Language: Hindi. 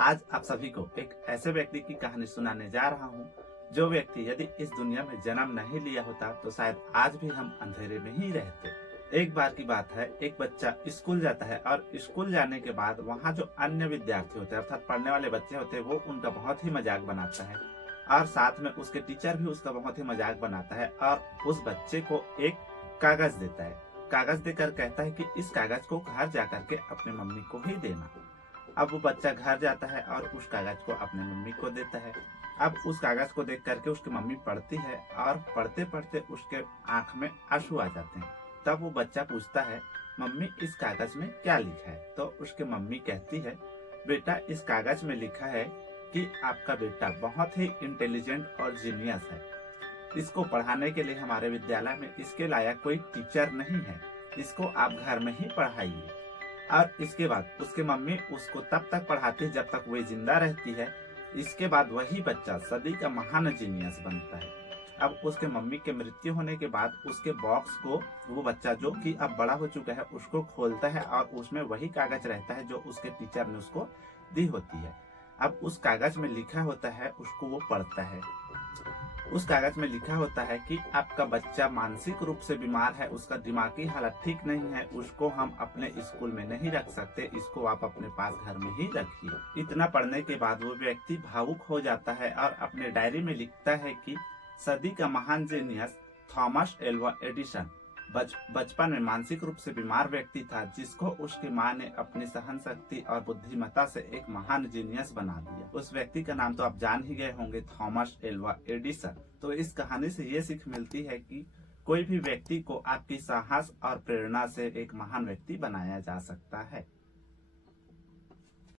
आज आप सभी को एक ऐसे व्यक्ति की कहानी सुनाने जा रहा हूँ जो व्यक्ति यदि इस दुनिया में जन्म नहीं लिया होता तो शायद आज भी हम अंधेरे में ही रहते। एक बार की बात है, एक बच्चा स्कूल जाता है और स्कूल जाने के बाद वहाँ जो अन्य विद्यार्थी होते हैं अर्थात पढ़ने वाले बच्चे होते हैं वो उनका बहुत ही मजाक बनाता है और साथ में उसके टीचर भी उसका बहुत ही मजाक बनाता है और उस बच्चे को एक कागज देता है। कागज देकर कहता है कि इस कागज को घर जाकर के अपने मम्मी को ही देना। अब वो बच्चा घर जाता है और उस कागज को अपने मम्मी को देता है। अब उस कागज को देख करके उसकी मम्मी पढ़ती है और पढ़ते पढ़ते उसके आंख में आंसू आ जाते हैं। तब वो बच्चा पूछता है, मम्मी इस कागज में क्या लिखा है? तो उसकी मम्मी कहती है, बेटा इस कागज में लिखा है कि आपका बेटा बहुत ही इंटेलिजेंट और जीनियस है। इसको पढ़ाने के लिए हमारे विद्यालय में इसके लायक कोई टीचर नहीं है, इसको आप घर में ही पढ़ाइए। और इसके बाद उसके मम्मी उसको तब तक पढ़ाती है जब तक वो जिंदा रहती है। इसके बाद वही बच्चा सदी का महान जीनियस बनता है। अब उसके मम्मी के मृत्यु होने के बाद उसके बॉक्स को वो बच्चा जो कि अब बड़ा हो चुका है उसको खोलता है और उसमें वही कागज रहता है जो उसके टीचर ने उसको दी होती है। अब उस कागज में लिखा होता है, उसको वो पढ़ता है। उस कागज में लिखा होता है कि आपका बच्चा मानसिक रूप से बीमार है, उसका दिमागी हालत ठीक नहीं है, उसको हम अपने स्कूल में नहीं रख सकते, इसको आप अपने पास घर में ही रखिए। इतना पढ़ने के बाद वो व्यक्ति भावुक हो जाता है और अपने डायरी में लिखता है कि सदी का महान जीनियस थॉमस एल्वा एडिसन बचपन में मानसिक रूप से बीमार व्यक्ति था जिसको उसकी माँ ने अपनी सहन शक्ति और बुद्धिमत्ता से एक महान जीनियस बना दिया। उस व्यक्ति का नाम तो आप जान ही गए होंगे, थॉमस एल्वा एडिसन। तो इस कहानी से ये सीख मिलती है कि कोई भी व्यक्ति को आपकी साहस और प्रेरणा से एक महान व्यक्ति बनाया जा सकता है।